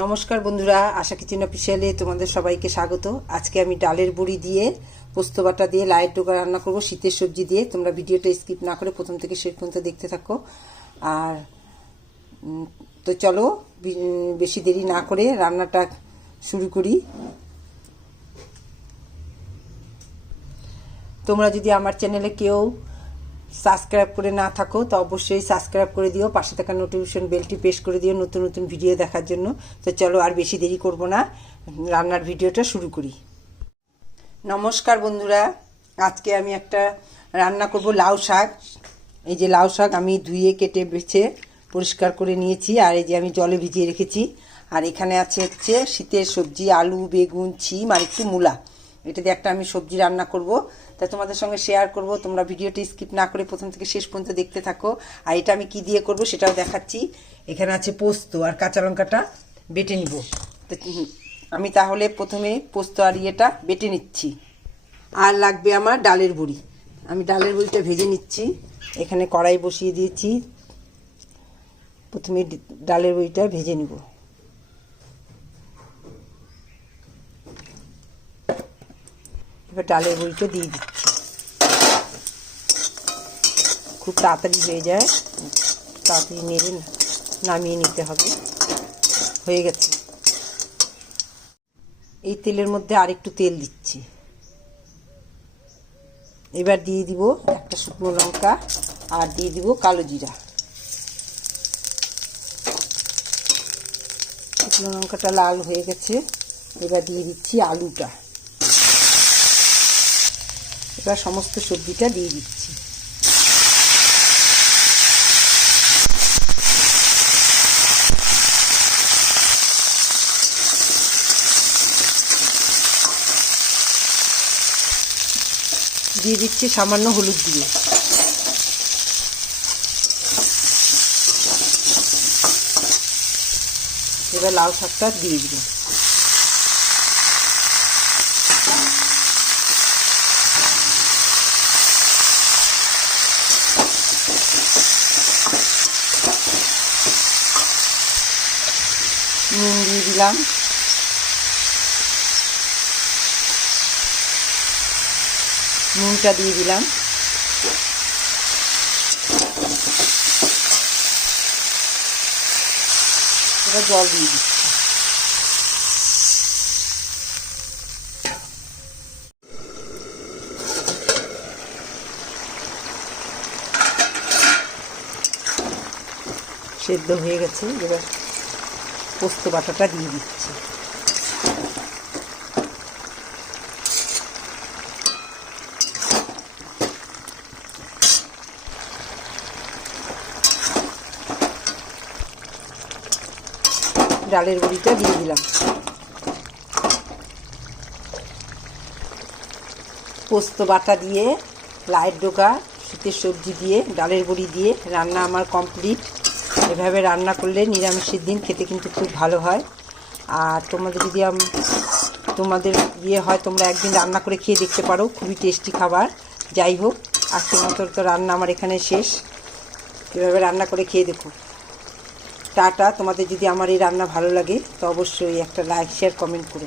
নমস্কার বন্ধুরা, আশা কিচেন অফিসিয়ালে তোমাদের সবাইকে স্বাগত। আজকে আমি ডালের বড়ি দিয়ে পোস্ত বাটা দিয়ে লাইয়ের ডোকা রান্না করব শীতের সবজি দিয়ে। তোমরা ভিডিওটা স্কিপ না করে প্রথম থেকে শেষ পর্যন্ত দেখতে থাকো। আর তো চলো বেশি দেরি না করে রান্নাটা শুরু করি। তোমরা যদি আমার চ্যানেলে কেউ সাবস্ক্রাইব করে না থাকো তো অবশ্যই সাবস্ক্রাইব করে দিও, পাশে থাকা নোটিফিকেশন বেলটি প্রেস করে দিও নতুন নতুন ভিডিও দেখার জন্য। তো চলো আর বেশি দেরি করব না, রান্নার ভিডিওটা শুরু করি। নমস্কার বন্ধুরা, আজকে আমি একটা রান্না করব লাউ শাক। এই যে লাউ শাক আমি ধুয়ে কেটে বেছে পরিষ্কার করে নিয়েছি, আর এই যে আমি জলে ভিজিয়ে রেখেছি। আর এখানে আছে হচ্ছে শীতের সবজি, আলু, বেগুন, শিম আর একটু মূলা। এটা দিয়ে একটা আমি সবজি রান্না করব, তা তোমাদের সঙ্গে শেয়ার করব। তোমরা ভিডিওটি স্কিপ না করে প্রথম থেকে শেষ পর্যন্ত দেখতে থাকো। আর এটা আমি কি দিয়ে করব সেটাও দেখাচ্ছি। এখানে আছে পোস্ত আর কাঁচা লঙ্কাটা বেটে নিব। তো আমি তাহলে প্রথমে পোস্ত আর ইয়েটা বেটে নিচ্ছি। আর লাগবে আমার ডালের বড়ি। আমি ডালের বড়িটা ভেজে নিচ্ছি। এখানে কড়াই বসিয়ে দিয়েছি, প্রথমে ডালের বড়িটা ভেজে নিব। এবার ডালের বড়িটা দিয়ে দিচ্ছি। খুব তাড়াতাড়ি হয়ে যায়, তাড়াতাড়ি নেড়ে নামিয়ে নিতে হবে। হয়ে গেছে। এই তেলের মধ্যে আর একটু তেল দিচ্ছি। এবার দিয়ে দিব একটা শুকনো লঙ্কা আর দিয়ে দিব কালো জিরা। শুকনো লঙ্কাটা লাল হয়ে গেছে। এবার দিয়ে দিচ্ছি আলুটা। এবার সমস্ত সবজিটা দিয়ে দিচ্ছি। দিয়ে দিচ্ছি সামান্য হলুদ দিয়ে। এবার লাউ শাকটা দিয়ে দিব। নুন দিয়ে দিলাম। নুনটা দিয়ে দিলাম। এবার জল দিয়ে দিচ্ছি। সেদ্ধ হয়ে গেছে। এবার পোস্ত বাটাটা দিয়ে দিচ্ছি। ডালের বড়িটা দিয়ে দিলাম। পোস্ত বাটা দিয়ে লাইয়ের ডোকা শীতের সবজি দিয়ে ডালের বড়ি দিয়ে রান্না আমার কমপ্লিট। এভাবে রান্না করলে নিরামিষের দিন খেতে কিন্তু খুব ভালো হয়। আর তোমাদের যদি তোমাদের হয় তোমরা একদিন রান্না করে খেয়ে দেখতে পারো, খুবই টেস্টি খাবার। যাই হোক, আজকের মতো তো রান্না আমার এখানে শেষ। এভাবে রান্না করে খেয়ে দেখো। টাটা। তোমাদের যদি আমার এই রান্না ভালো লাগে তো অবশ্যই একটা লাইক, শেয়ার, কমেন্ট করো।